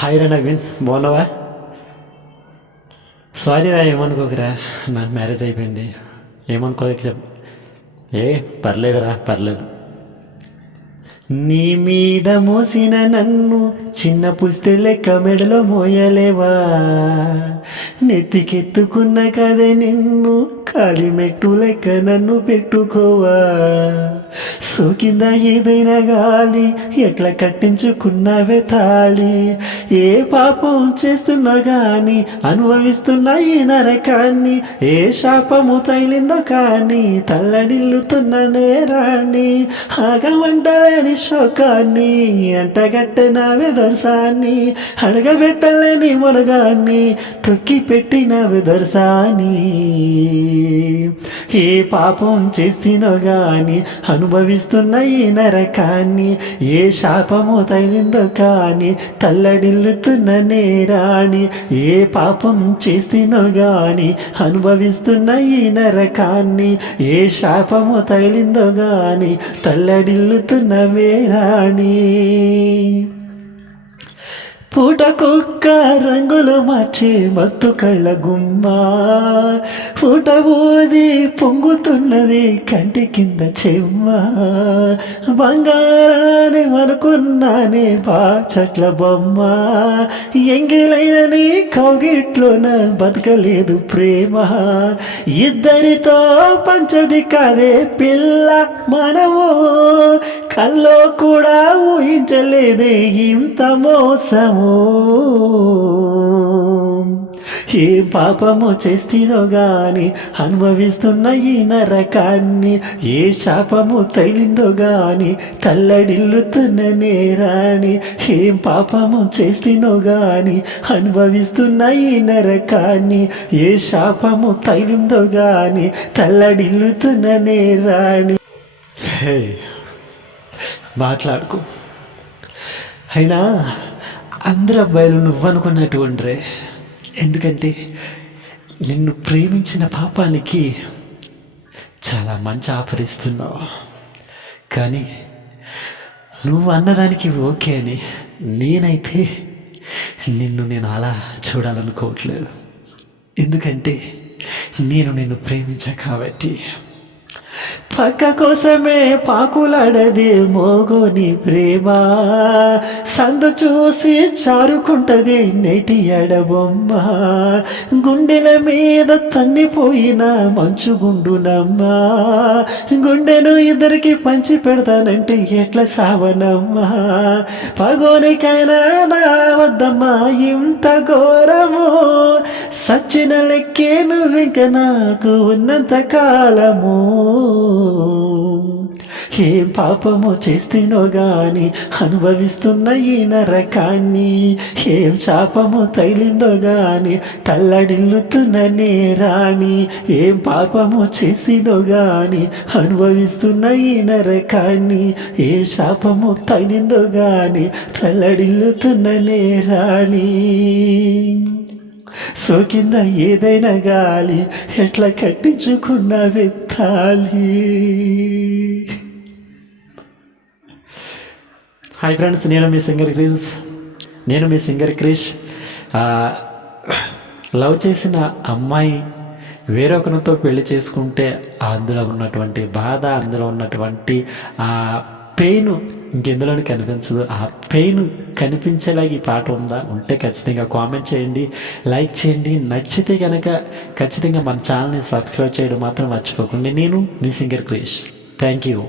Hi రా నవీన్, బాగున్నావా? Sorry రా, ఏమనుకోకరా, నాకు మ్యారేజ్ అయిపోయింది. ఏమనుకోలేక చెప్పు. ఏ పర్లేదురా, పర్లేదు. నీ మీద మోసిన నన్ను చిన్న పుస్తే లెక్క మెడలో మోయలేవా? నెత్తికెత్తుకున్న కదే నిన్ను కాలిమెట్టు లెక్క నన్ను పెట్టుకోవా? సోకింద ఏదైనా గాలి ఎట్లా కట్టించుకున్నావే తాళి? ఏ పాపం చేస్తున్నా గాని అనుభవిస్తున్నా ఈ నరకాన్ని. ఏ శాపము తైలిందో కానీ తల్లడిల్లుతున్న నేరాన్ని. ఆగమంటలేని శోకాన్ని అంటగట్టెనావే దొరసాన్ని. అడగబెట్టలేని మునగాన్ని తొక్కి పెట్టినవే దొరసాన్ని. ఏ పాపం చేసినో గాని అనుభవిస్తున్న ఈ నరకాన్ని. ఏ శాపము తగిలిందో కానీ తల్లడిల్లుతున్న నేరాణి. ఏ పాపం చేసినో గాని అనుభవిస్తున్న ఈ నరకాన్ని. ఏ శాపము తగిలిందో గాని తల్లడిల్లుతున్న వేరాణి. పూటకొక్క రంగులు మార్చే మత్తు కళ్ళ గుమ్మ, పూట ఊది పొంగుతున్నది కంటి కింద చెమ్మ. బంగారాన్ని అనుకున్నానే బాచట్ల బొమ్మ. ఎంగిలైన నీ కౌగిట్లోన బతకలేదు ప్రేమ. ఇద్దరితో పంచది కాదే పిల్ల మనము. కల్లో కూడా ఊహించలేదే ఇంత మోసము. ఏ పాపము చేస్తేనో గాని అనుభవిస్తున్న ఈ నరకాన్ని. ఏ శాపము తగిలిందో గాని తల్లడిల్లుతున్న నేరాణి. ఏం పాపము చేస్తేనో గాని అనుభవిస్తున్న ఈ నరకాన్ని. ఏ శాపము తగిలిందో గాని తల్లడిల్లుతున్న నేరాణి. హే, మాట్లాడుకో. అయినా అందరు అబ్బాయిలు నువ్వనుకున్నటువంటిరే. ఎందుకంటే నిన్ను ప్రేమించిన పాపానికి చాలా మంచి ఆఫర్ ఇస్తున్నావు. కానీ నువ్వు అన్నదానికి ఓకే అని నేనైతే నేను అలా చూడాలనుకోవట్లేదు. ఎందుకంటే నేను నిన్ను ప్రేమించా కాబట్టి. పక్క కోసమే పాకులాడది మోగోని ప్రేమ. సందు చూసి చారుకుంటది నేటి ఎడబొమ్మ. గుండెల మీద తన్నిపోయిన మంచు గుండునమ్మా. గుండెను ఇద్దరికి పంచి పెడతానంటే ఎట్లా సావనమ్మా. పగోనికైనా నా వద్దమ్మా ఇంత ఘోరము. సచ్చిన లెక్కే నువ్వింక నాకు ఉన్నంత కాలము. ఏం పాపము చేస్తేనో గాని అనుభవిస్తున్న ఈ నరకాన్ని. ఏం శాపము తగిలిందో గాని తల్లడిల్లుతున్న నేరాణి. ఏం పాపము చేసినో గాని అనుభవిస్తున్న ఈ నరకాన్ని. ఏ శాపము తగిలిందో గాని తల్లడిల్లుతున్న నేరాణి. సోకింద ఏదైనా గాలి ఎట్లా కట్టించుకున్న వెత్తాలి. హాయ్ ఫ్రెండ్స్, నేను మీ సింగర్ క్రిష్. లవ్ చేసిన అమ్మాయి వేరొకరితో పెళ్లి చేసుకుంటే అందులో ఉన్నటువంటి బాధ, అందులో ఉన్నటువంటి పెయిన్ ఇంకెందులోని కనిపించదు. ఆ పెయిన్ కనిపించేలాగా ఈ పాట ఉంటే ఖచ్చితంగా కామెంట్ చేయండి, లైక్ చేయండి. నచ్చితే కనుక ఖచ్చితంగా మన ఛానల్ని సబ్స్క్రైబ్ చేయడం మాత్రం మర్చిపోకండి. నేను మీ సింగర్ క్రిష్. Thank you.